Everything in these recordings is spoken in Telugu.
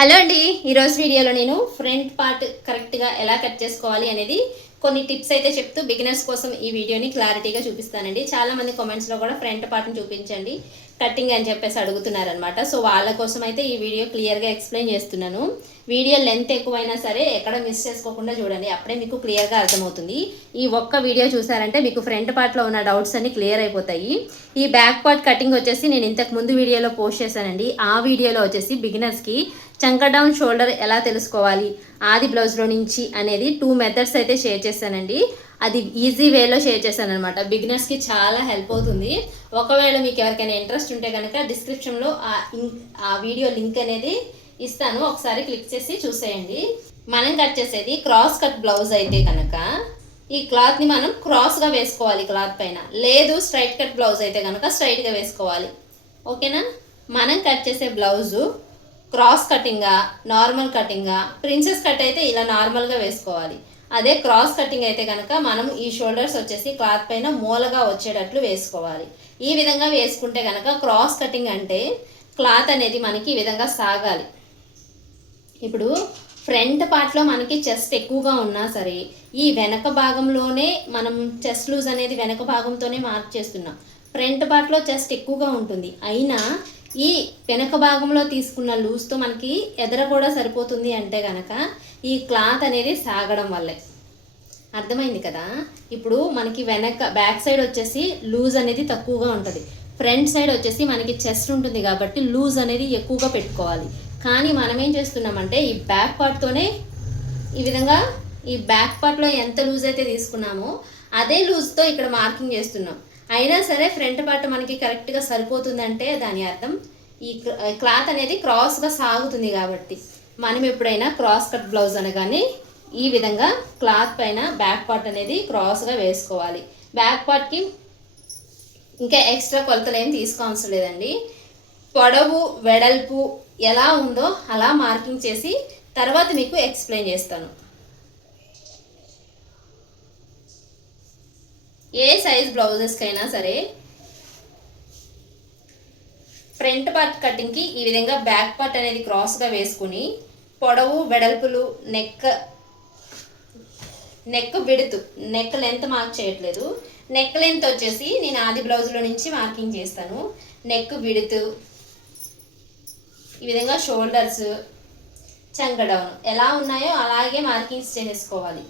హలో అండి ఈరోజు వీడియోలో నేను ఫ్రంట్ పార్ట్ కరెక్ట్గా ఎలా కట్ చేసుకోవాలి అనేది కొన్ని టిప్స్ అయితే చెప్తూ బిగినర్స్ కోసం ఈ వీడియోని క్లారిటీగా చూపిస్తానండి. చాలా మంది కామెంట్స్లో కూడా ఫ్రంట్ పార్ట్ని చూపించండి. కటింగ్ అని చెప్పేసి అడుగుతున్నారనమాట సో వాళ్ళ కోసం అయితే ఈ వీడియో క్లియర్గా ఎక్స్ప్లెయిన్ చేస్తున్నాను. వీడియో లెంత్ ఎక్కువైనా సరే ఎక్కడ మిస్ చేసుకోకుండా చూడండి. అప్పుడే మీకు క్లియర్గా అర్థమవుతుంది. ఈ ఒక్క వీడియో చూసారంటే మీకు ఫ్రంట్ పార్ట్లో ఉన్న డౌట్స్ అన్ని క్లియర్ అయిపోతాయి. ఈ బ్యాక్ పార్ట్ కటింగ్ వచ్చేసి నేను ఇంతకు ముందు వీడియోలో పోస్ట్ చేశానండి. ఆ వీడియోలో వచ్చేసి బిగినర్స్కి చంక డౌన్ షోల్డర్ ఎలా తెలుసుకోవాలి? ఆది బ్లౌజ్లో నుంచి అనేది టూ మెథడ్స్ అయితే షేర్ చేశానండి. అది ఈజీ వేలో షేర్ చేశాను అనమాట బిగినర్స్కి చాలా హెల్ప్ అవుతుంది. ఒకవేళ మీకు ఎవరికైనా ఇంట్రెస్ట్ ఉంటే కనుక డిస్క్రిప్షన్లో ఆ ఆ వీడియో లింక్ అనేది ఇస్తాను. ఒకసారి క్లిక్ చేసి చూసేయండి. మనం కట్ చేసేది క్రాస్ కట్ బ్లౌజ్ అయితే కనుక ఈ క్లాత్ని మనం క్రాస్గా వేసుకోవాలి క్లాత్ పైన. లేదు స్ట్రైట్ కట్ బ్లౌజ్ అయితే కనుక స్ట్రైట్గా వేసుకోవాలి. ఓకేనా మనం కట్ చేసే బ్లౌజు క్రాస్ కటింగా నార్మల్ కటింగా ప్రిన్సెస్ కట్ అయితే ఇలా నార్మల్గా వేసుకోవాలి. అదే క్రాస్ కటింగ్ అయితే కనుక మనం ఈ షోల్డర్స్ వచ్చేసి క్లాత్ పైన మూలగా వచ్చేటట్లు వేసుకోవాలి. ఈ విధంగా వేసుకుంటే కనుక క్రాస్ కటింగ్ అంటే క్లాత్ అనేది మనకి ఈ విధంగా సాగాలి. ఇప్పుడు ఫ్రంట్ పార్ట్లో మనకి చెస్ట్ ఎక్కువగా ఉన్నా సరే ఈ వెనక భాగంలోనే మనం చెస్ట్ లూజ్ అనేది వెనక భాగంతోనే మార్క్ చేస్తున్నాం. ఫ్రంట్ పార్ట్లో చెస్ట్ ఎక్కువగా ఉంటుంది. అయినా ఈ వెనక భాగంలో తీసుకున్న లూజ్తో మనకి ఎదర కూడా సరిపోతుంది అంటే కనుక ఈ క్లాత్ అనేది సాగడం వల్లే. అర్థమైంది కదా? ఇప్పుడు మనకి వెనక బ్యాక్ సైడ్ వచ్చేసి లూజ్ అనేది తక్కువగా ఉంటుంది. ఫ్రంట్ సైడ్ వచ్చేసి మనకి చెస్ట్ ఉంటుంది కాబట్టి లూజ్ అనేది ఎక్కువగా పెట్టుకోవాలి. కానీ మనం ఏం చేస్తున్నామంటే ఈ బ్యాక్ పార్ట్తోనే ఈ విధంగా ఈ బ్యాక్ పార్ట్లో ఎంత లూజ్ అయితే తీసుకున్నామో అదే లూజ్తో ఇక్కడ మార్కింగ్ చేస్తున్నాం. అయినా సరే ఫ్రంట్ పార్ట్ మనకి కరెక్ట్గా సరిపోతుందంటే దాని అర్థం. ఈ క్లాత్ అనేది క్రాస్గా సాగుతుంది కాబట్టి మనం ఎప్పుడైనా క్రాస్ కట్ బ్లౌజ్ అనగానే ఈ విధంగా క్లాత్ పైన బ్యాక్ పార్ట్ అనేది క్రాస్గా వేసుకోవాలి. బ్యాక్ పార్ట్కి ఇంకా ఎక్స్ట్రా కొలతలు ఏం తీసుకోవాల్సిన లేదండి. పొడవు వెడల్పు ఎలా ఉందో అలా మార్కింగ్ చేసి తర్వాత మీకు ఎక్స్ప్లెయిన్ చేస్తాను. ఏ సైజ్ బ్లౌజెస్కైనా సరే ఫ్రంట్ పార్ట్ కటింగ్కి ఈ విధంగా బ్యాక్ పార్ట్ అనేది క్రాస్గా వేసుకుని పొడవు వెడల్పులు నెక్ నెక్ విడుతు నెక్ లెంత్ మార్క్ చేయట్లేదు. నెక్ లెంత్ వచ్చేసి నేను ఆది బ్లౌజ్లో నుంచి మార్కింగ్ చేస్తాను. నెక్ విడుతు ఈ విధంగా షోల్డర్స్ చంక డౌన్ ఎలా ఉన్నాయో అలాగే మార్కింగ్స్ చేసేసుకోవాలి.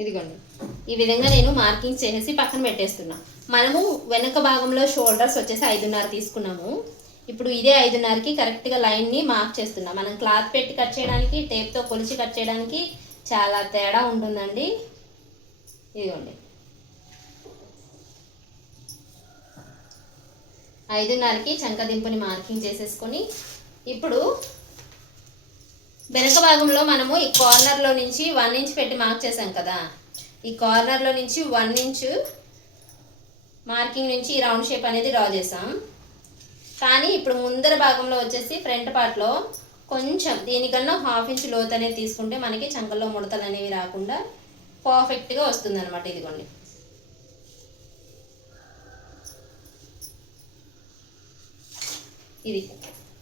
ఇదిగోండి. ఈ విధంగా నేను మార్కింగ్స్ చేసేసి పక్కన పెట్టేస్తున్నా. మనము వెనక భాగంలో షోల్డర్స్ వచ్చేసి ఐదున్నర తీసుకున్నాము. ఇప్పుడు ఇదే ఐదున్నరకి కరెక్ట్గా లైన్ని మార్క్ చేస్తున్నాం. మనం క్లాత్ పెట్టి కట్ చేయడానికి టేప్తో కొలిచి కట్ చేయడానికి చాలా తేడా ఉంటుందండి. ఇదిగోండి. ఐదున్నరకి చంకదింపుని మార్కింగ్ చేసేసుకొని ఇప్పుడు వెనక భాగంలో మనము ఈ కార్నర్లో నుంచి వన్ ఇంచ్ పెట్టి మార్క్ చేసాం కదా. ఈ కార్నర్లో నుంచి వన్ ఇంచ్ మార్కింగ్ నుంచి ఈ రౌండ్ షేప్ అనేది డ్రా చేసాం కానీ ఇప్పుడు ముందర భాగంలో వచ్చేసి ఫ్రంట్ పార్ట్లో కొంచెం దీనికన్నా హాఫ్ ఇంచ్ లోత్ అనేది తీసుకుంటే మనకి చంకల్లో ముడతలు అనేవి రాకుండా పర్ఫెక్ట్గా వస్తుంది అనమాట ఇదిగోండి. ఇది.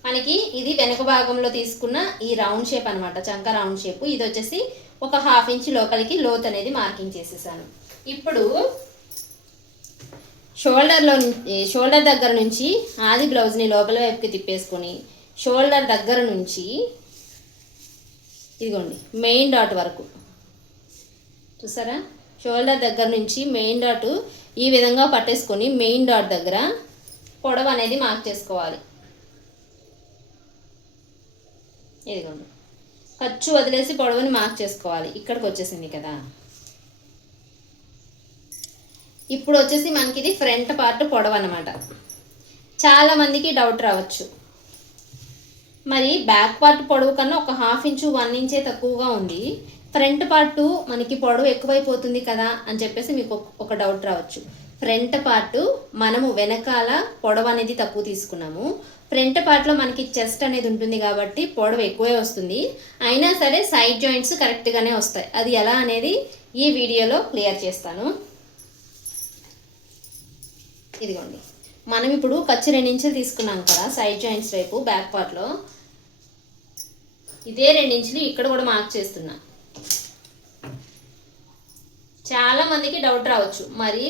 మనకి ఇది వెనుక భాగంలో తీసుకున్న ఈ రౌండ్ షేప్ అనమాట చంక రౌండ్ షేప్. ఇది వచ్చేసి ఒక హాఫ్ ఇంచ్ లోపలికి లోత్ అనేది మార్కింగ్ చేసేసాను. ఇప్పుడు షోల్డర్లో షోల్డర్ దగ్గర నుంచి ఆది బ్లౌజ్ని లోపల వైపుకి తిప్పేసుకొని షోల్డర్ దగ్గర నుంచి ఇదిగోండి మెయిన్ డాట్ వరకు. చూసారా? షోల్డర్ దగ్గర నుంచి మెయిన్ డాట్ ఈ విధంగా పట్టేసుకొని మెయిన్ డాట్ దగ్గర పొడవు అనేది మార్క్ చేసుకోవాలి. ఇదిగోండి. ఖర్చు వదిలేసి పొడవుని మార్క్ చేసుకోవాలి. ఇక్కడికి వచ్చేసింది కదా. ఇప్పుడు వచ్చేసి మనకి ఇది ఫ్రంట్ పార్ట్ పొడవు అనమాట చాలా మందికి డౌట్ రావచ్చు. మరి బ్యాక్ పార్ట్ పొడవు కన్నా ఒక హాఫ్ ఇంచు వన్ ఇంచే తక్కువగా ఉంది. ఫ్రంట్ పార్ట్ మనకి పొడవు ఎక్కువైపోతుంది కదా అని చెప్పేసి మీకు ఒక డౌట్ రావచ్చు. ఫ్రంట్ పార్ట్ మనము వెనకాల పొడవు అనేది తక్కువ తీసుకున్నాము. ఫ్రంట్ పార్ట్లో మనకి చెస్ట్ అనేది ఉంటుంది కాబట్టి పొడవు ఎక్కువే వస్తుంది. అయినా సరే సైడ్ జాయింట్స్ కరెక్ట్గానే వస్తాయి. అది ఎలా అనేది ఈ వీడియోలో క్లియర్ చేస్తాను. ఇదిగోండి. మనం ఇప్పుడు ఖర్చు రెండించులు తీసుకున్నాం కదా సైడ్ జాయింట్స్ వైపు బ్యాక్ పార్ట్లో. ఇదే రెండించులు ఇక్కడ కూడా మార్క్ చేస్తున్నా. చాలా మందికి డౌట్ రావచ్చు. మరి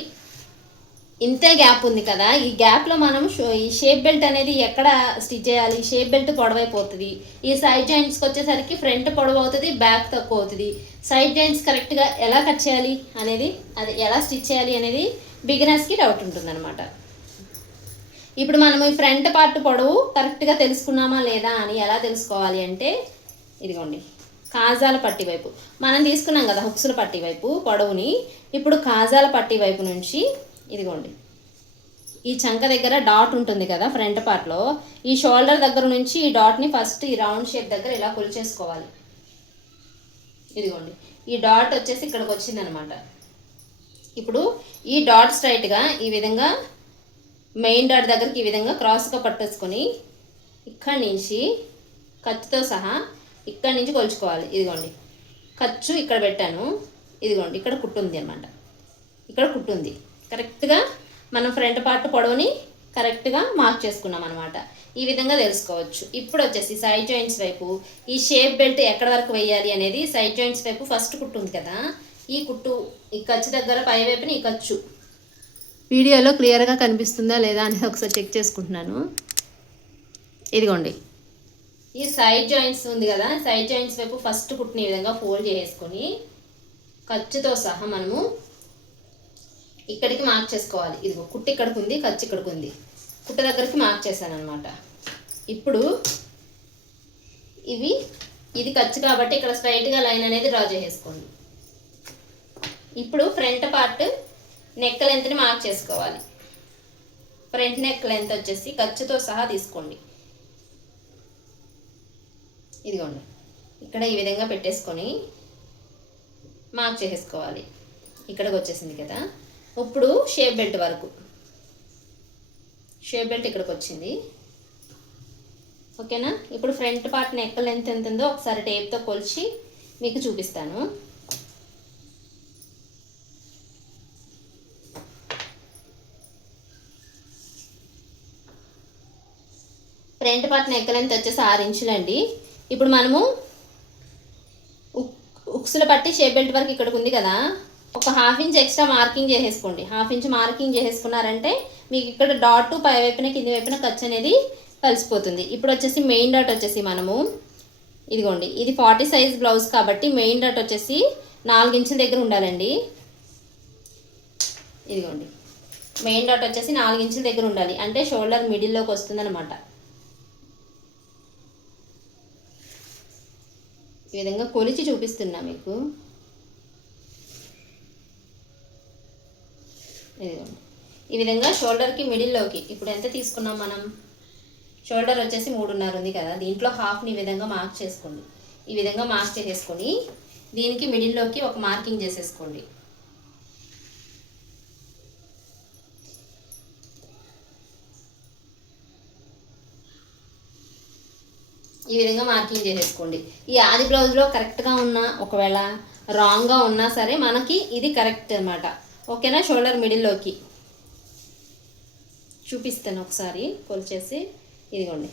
ఇంతే గ్యాప్ ఉంది కదా. ఈ గ్యాప్లో మనం షో- ఈ షేప్ బెల్ట్ అనేది ఎక్కడ స్టిచ్ చేయాలి? షేప్ బెల్ట్ పొడవైపోతుంది. ఈ సైడ్ జాయింట్స్కి వచ్చేసరికి ఫ్రంట్ పొడవు అవుతుంది బ్యాక్ తక్కువ అవుతుంది. సైడ్ జాయింట్స్ కరెక్ట్గా ఎలా కట్ చేయాలి అనేది అది ఎలా స్టిచ్ చేయాలి అనేది బిగినర్స్కి డౌట్ ఉంటుందన్నమాట. ఇప్పుడు మనం ఈ ఫ్రంట్ పార్ట్ పొడవు కరెక్ట్గా తెలుసుకున్నామా లేదా అని ఎలా తెలుసుకోవాలి అంటే ఇదిగోండి. కాజాల పట్టి వైపు. మనం తీసుకున్నాం కదా హుక్సుల పట్టి వైపు పొడవుని. ఇప్పుడు కాజాల పట్టి వైపు నుంచి ఇదిగోండి. ఈ చంక దగ్గర డాట్ ఉంటుంది కదా ఫ్రంట్ పార్ట్లో ఈ షోల్డర్ దగ్గర నుంచి ఈ డాట్ని ఫస్ట్ ఈ రౌండ్ షేప్ దగ్గర ఇలా కొలిచేసుకోవాలి ఇదిగోండి. ఈ డాట్ వచ్చేసి ఇక్కడికి వచ్చిందనమాట. ఇప్పుడు ఈ డాట్ స్ట్రైట్గా ఈ విధంగా మెయిన్ డాట్ దగ్గరికి ఈ విధంగా క్రాస్గా పట్టేసుకొని ఇక్కడి నుంచి ఖర్చుతో సహా ఇక్కడి నుంచి కొలుచుకోవాలి. ఇదిగోండి. ఖర్చు ఇక్కడ పెట్టాను. ఇదిగోండి. ఇక్కడ కుట్టుంది అనమాట. ఇక్కడ కుట్టుంది కరెక్ట్గా మనం ఫ్రంట్ పార్ట్ పొడవుని కరెక్ట్గా మార్క్ చేసుకున్నాం అనమాట ఈ విధంగా తెలుసుకోవచ్చు. ఇప్పుడు వచ్చేసి సైడ్ జాయింట్స్ వైపు ఈ షేప్ బెల్ట్ ఎక్కడ వరకు వేయాలి అనేది సైడ్ జాయింట్స్ వైపు ఫస్ట్ కుట్టు ఉంది కదా ఈ కుట్టు ఈ ఖర్చు దగ్గర పై వైపున ఈ ఖర్చు వీడియోలో క్లియర్గా కనిపిస్తుందా లేదా అనేది ఒకసారి చెక్ చేసుకుంటున్నాను. ఇదిగోండి. ఈ సైడ్ జాయింట్స్ ఉంది కదా సైడ్ జాయింట్స్ వైపు ఫస్ట్ కుట్టిన ఈ విధంగా ఫోల్డ్ చేసుకొని ఖర్చుతో సహా మనము ఇక్కడికి మార్క్ చేసుకోవాలి. ఇదిగో కుట్టు ఇక్కడికి ఉంది ఖర్చు ఇక్కడికి ఉంది కుట్ట దగ్గరికి మార్క్ చేశాను అనమాట ఇప్పుడు ఇవి ఇది ఖర్చు కాబట్టి ఇక్కడ స్ట్రైట్గా లైన్ అనేది డ్రా చేసేసుకోండి. ఇప్పుడు ఫ్రంట్ పార్ట్ నెక్ లెంత్ని మార్క్ చేసుకోవాలి. ఫ్రంట్ నెక్ లెంత్ వచ్చేసి ఖర్చుతో సహా తీసుకోండి. ఇదిగోండి. ఇక్కడ ఈ విధంగా పెట్టేసుకొని మార్క్ చేసేసుకోవాలి. ఇక్కడికి వచ్చేసింది కదా. ఇప్పుడు షేప్ బెల్ట్ వరకు. షేప్ బెల్ట్ ఇక్కడికి వచ్చింది. ఓకేనా? ఇప్పుడు ఫ్రంట్ పార్ట్ నెక్ లెంత్ ఎంత ఉందో ఒకసారి టేప్తో కొలిచి మీకు చూపిస్తాను. ఫ్రంట్ పార్ట్ నెక్ లెంత్ వచ్చేసి ఆరు ఇంచులండి ఇప్పుడు మనము ఉక్- ఉక్సులు పట్టి షేప్ బెల్ట్ వరకు ఇక్కడికి ఉంది కదా. ఒక హాఫ్ ఇంచ్ ఎక్స్ట్రా మార్కింగ్ చేసేసుకోండి. హాఫ్ ఇంచ్ మార్కింగ్ చేసేసుకున్నారంటే మీకు ఇక్కడ డాట్ పై వైపున కింది వైపున ఖర్చు అనేది కలిసిపోతుంది. ఇప్పుడు వచ్చేసి మెయిన్ డాట్ వచ్చేసి మనము ఇదిగోండి. ఇది ఫార్టీ సైజ్ బ్లౌజ్ కాబట్టి మెయిన్ డాట్ వచ్చేసి నాలుగు ఇంచుల దగ్గర ఉండాలండి. ఇదిగోండి. మెయిన్ డాట్ వచ్చేసి నాలుగు ఇంచుల దగ్గర ఉండాలి. అంటే షోల్డర్ మిడిల్లోకి వస్తుందన్నమాట. ఈ విధంగా కొలిచి చూపిస్తున్నా మీకు. ఇదిగోండి ఈ విధంగా షోల్డర్కి మిడిల్లోకి ఇప్పుడు ఎంత తీసుకున్నాం మనం? షోల్డర్ వచ్చేసి మూడున్నర ఉంది కదా దీంట్లో హాఫ్ని ఈ విధంగా మార్క్ చేసుకోండి. ఈ విధంగా మార్క్ చేసేసుకొని దీనికి మిడిల్లోకి ఒక మార్కింగ్ చేసేసుకోండి. ఈ విధంగా మార్కింగ్ చేసేసుకోండి. ఈ ఆది బ్లౌజ్లో కరెక్ట్గా ఉన్నా ఒకవేళ రాంగ్గా ఉన్నా సరే మనకి ఇది కరెక్ట్ అనమాట ఓకేనా? షోల్డర్ మిడిల్లోకి. చూపిస్తాను ఒకసారి. కొలిచేసి ఇదిగోండి.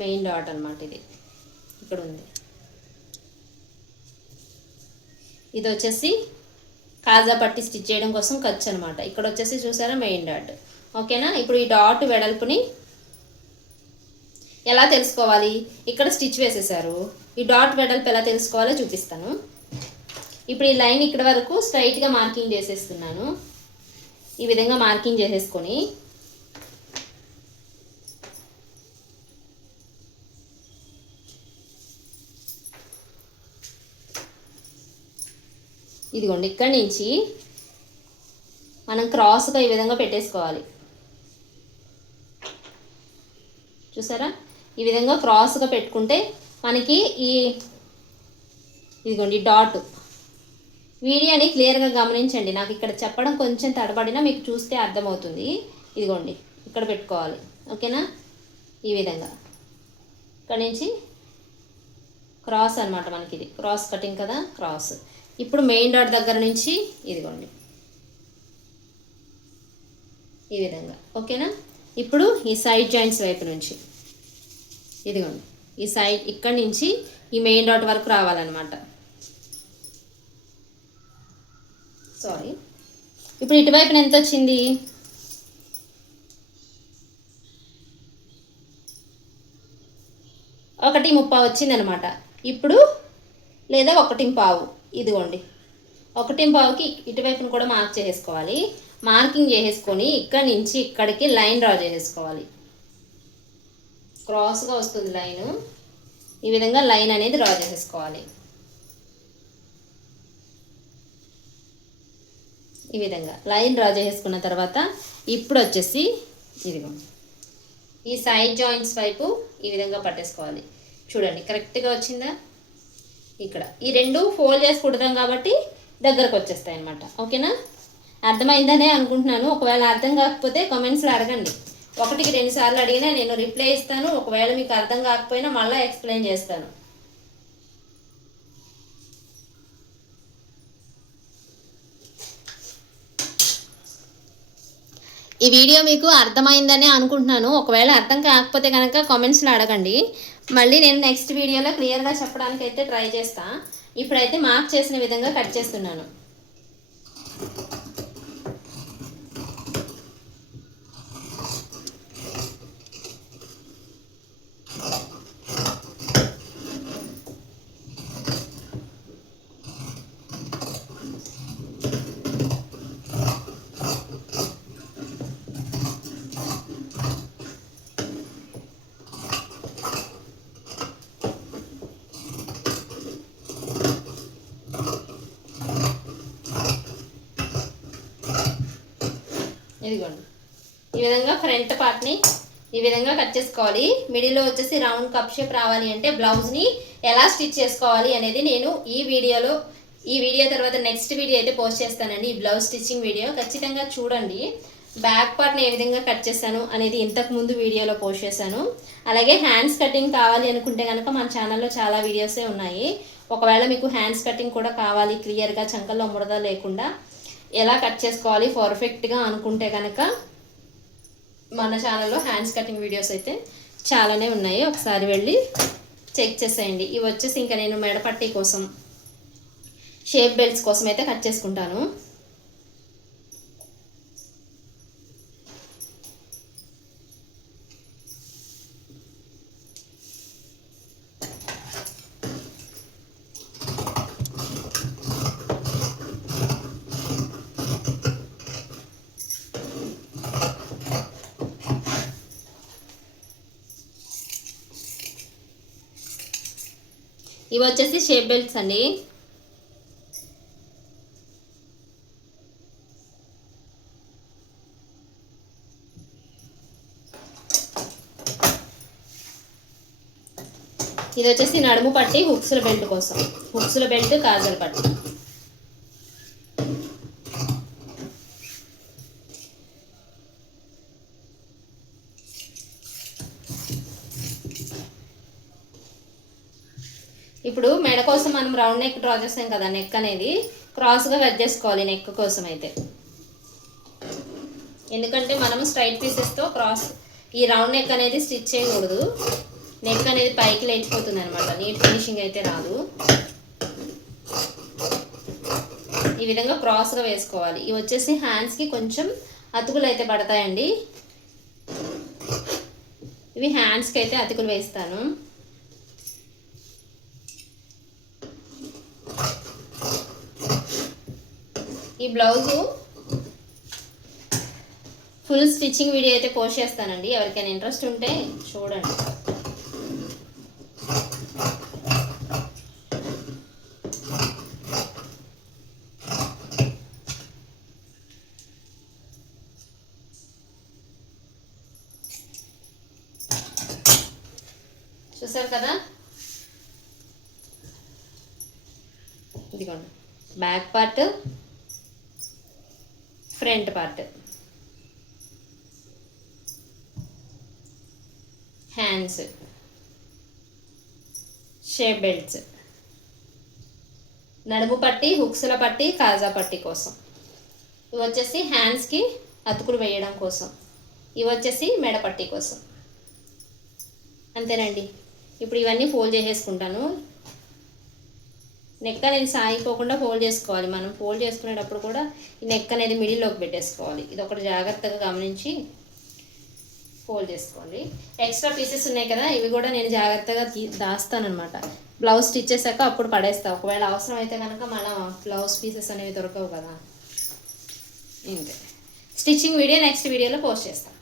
మెయిన్ డాట్ అనమాట ఇది. ఇక్కడ ఉంది. ఇది వచ్చేసి కాజా పట్టి స్టిచ్ చేయడం కోసం ఖర్చు అనమాట ఇక్కడ వచ్చేసి చూసారా? Main dot. ఓకేనా? ఇప్పుడు ఈ డాట్ వెడల్పుని ఎలా తెలుసుకోవాలి? ఇక్కడ స్టిచ్ వేసేసారు. ఈ డాట్ వెడల్పు ఎలా తెలుసుకోవాలో చూపిస్తాను. ఇప్పుడు ఈ లైన్ ఇక్కడ వరకు స్ట్రైట్గా మార్కింగ్ చేసేస్తున్నాను. ఈ విధంగా మార్కింగ్ చేసేసుకొని. ఇదిగోండి ఇక్కడి నుంచి మనం క్రాస్గా ఈ విధంగా పెట్టేసుకోవాలి. చూసారా? ఈ విధంగా క్రాస్గా పెట్టుకుంటే మనకి ఈ ఇదిగోండి డాట్ వీడియోని క్లియర్గా గమనించండి. నాకు ఇక్కడ చెప్పడం కొంచెం తడబడినా మీకు చూస్తే అర్థమవుతుంది. ఇదిగోండి ఇక్కడ పెట్టుకోవాలి. ఓకేనా? ఈ విధంగా. ఇక్కడ నుంచి క్రాస్ అన్నమాట మనకి ఇది. క్రాస్ కటింగ్ కదా? క్రాస్. ఇప్పుడు మెయిన్ డాట్ దగ్గర నుంచి ఇదిగోండి. ఈ విధంగా. ఓకేనా? ఇప్పుడు ఈ సైడ్ జాయింట్స్ వైపు నుంచి. ఇదిగోండి. ఈ సైడ్ ఇక్కడి నుంచి ఈ మెయిన్ డాట్ వరకు రావాలన్నమాట. సారీ ఇప్పుడు ఇటువైపున ఎంత వచ్చింది? ఒకటి ముప్పావు వచ్చిందనమాట. ఇప్పుడు లేదా ఒకటి పావు? ఇదిగోండి. ఒకటి పావుకి ఇటువైపును కూడా మార్క్ చేసేసుకోవాలి. మార్కింగ్ చేసేసుకొని ఇక్కడి నుంచి ఇక్కడికి లైన్ డ్రా చేసేసుకోవాలి. క్రాస్గా వస్తుంది లైన్. ఈ విధంగా లైన్ అనేది డ్రా చేసేసుకోవాలి. ఈ విధంగా. లైన్ డ్రా చేసుకున్న తర్వాత ఇప్పుడు వచ్చేసి ఇదిగో. ఈ సైడ్ జాయింట్స్ వైపు ఈ విధంగా పట్టేసుకోవాలి. చూడండి కరెక్ట్గా వచ్చిందా? ఇక్కడ. ఈ రెండు ఫోల్డ్ చేసి కుడతాం కాబట్టి దగ్గరకు వచ్చేస్తాయి అనమాట ఓకేనా? అర్థమైందనే అనుకుంటున్నాను. ఒకవేళ అర్థం కాకపోతే కామెంట్స్లో అడగండి. ఒకటికి రెండు సార్లు అడిగినా నేను రిప్లై ఇస్తాను. ఒకవేళ మీకు అర్థం కాకపోయినా మళ్ళీ ఎక్స్ప్లెయిన్ చేస్తాను. ఈ వీడియో మీకు అర్థమైందనే అనుకుంటున్నాను. ఒకవేళ అర్థం కాకపోతే కనుక కామెంట్స్లో అడగండి. మళ్ళీ నేను నెక్స్ట్ వీడియోలో క్లియర్గా చెప్పడానికి అయితే ట్రై చేస్తాను ఇప్పుడైతే మార్క్ చేసిన విధంగా కట్ చేస్తున్నాను. ఇదిగోండి. ఈ విధంగా ఫ్రంట్ పార్ట్ని ఈ విధంగా కట్ చేసుకోవాలి. మిడిల్లో వచ్చేసి రౌండ్ కప్ షేప్ రావాలి అంటే బ్లౌజ్ని ఎలా స్టిచ్ చేసుకోవాలి అనేది నేను ఈ వీడియోలో ఈ వీడియో తర్వాత నెక్స్ట్ వీడియో అయితే పోస్ట్ చేస్తానండి. ఈ బ్లౌజ్ స్టిచ్చింగ్ వీడియో. ఖచ్చితంగా చూడండి. బ్యాక్ పార్ట్ని ఏ విధంగా కట్ చేశాను అనేది ఇంతకుముందు వీడియోలో పోస్ట్ చేశాను. అలాగే హ్యాండ్స్ కటింగ్ కావాలి అనుకుంటే కనుక మన ఛానల్లో చాలా వీడియోసే ఉన్నాయి. ఒకవేళ మీకు హ్యాండ్స్ కటింగ్ కూడా కావాలి క్లియర్గా చంకల్లో ముడద లేకుండా ఎలా కట్ చేసుకోవాలి పర్ఫెక్ట్గా అనుకుంటే కనుక మన ఛానల్లో హ్యాండ్స్ కటింగ్ వీడియోస్ అయితే చాలానే ఉన్నాయి. ఒకసారి వెళ్ళి చెక్ చేసేయండి. ఇవి వచ్చేసి ఇంకా నేను మెడపట్టి కోసం షేప్ బెల్ట్స్ కోసం అయితే కట్ చేసుకుంటాను. ఇవి వచ్చేసి షేప్ బెల్ట్స్ అండి. ఇది వచ్చేసి నడుము పట్టి హుక్స్ల బెల్ట్ కోసం. హుక్స్ల బెల్ట్ కాజల్ పట్టి. ఇప్పుడు మెడ కోసం మనం రౌండ్ నెక్ డ్రా చేస్తాం కదా నెక్ అనేది. క్రాస్గా కట్ చేసుకోవాలి నెక్ కోసం అయితే. ఎందుకంటే మనం స్ట్రైట్ పీసెస్తో క్రాస్ ఈ రౌండ్ నెక్ అనేది స్టిచ్ చేయకూడదు. నెక్ అనేది పైకి లేచిపోతుంది అనమాట నీట్ ఫినిషింగ్ అయితే రాదు. ఈ విధంగా క్రాస్గా వేసుకోవాలి. ఇవి వచ్చేసి హ్యాండ్స్కి కొంచెం అతుకులు అయితే పడతాయండి. ఇవి హ్యాండ్స్కి అయితే అతుకులు వేస్తాను. ఈ బ్లౌజు ఫుల్ స్టిచ్చింగ్ వీడియో అయితే పోస్ట్ చేస్తానండి. ఎవరికైనా ఇంట్రెస్ట్ ఉంటే చూడండి. చూసారు కదా? ఇదిగోండి. Back part front part. Hands shape belts నడుము పట్టి హుక్స్ల పట్టి కాజా పట్టి కోసం. ఇవి వచ్చేసి హ్యాండ్స్కి అతుకులు వేయడం కోసం. ఇవి వచ్చేసి మెడ పట్టి కోసం. అంతేనండి. ఇప్పుడు ఇవన్నీ ఫోల్డ్ చేసేసుకుంటాను. నెక్ అనేది సాగిపోకుండా ఫోల్డ్ చేసుకోవాలి. మనం ఫోల్డ్ చేసుకునేటప్పుడు కూడా ఈ నెక్ అనేది మిడిల్లోకి పెట్టేసుకోవాలి. ఇది ఒకటి జాగ్రత్తగా గమనించి ఫోల్డ్ చేసుకోండి. ఎక్స్ట్రా పీసెస్ ఉన్నాయి కదా ఇవి కూడా నేను జాగ్రత్తగా తీ దాస్తానమాట బ్లౌజ్ స్టిచ్ చేశాక అప్పుడు పడేస్తా. ఒకవేళ అవసరం అయితే కనుక మన బ్లౌజ్ పీసెస్ అనేవి దొరకవు కదా. ఇంతే. స్టిచ్చింగ్ వీడియో నెక్స్ట్ వీడియోలో పోస్ట్ చేస్తాను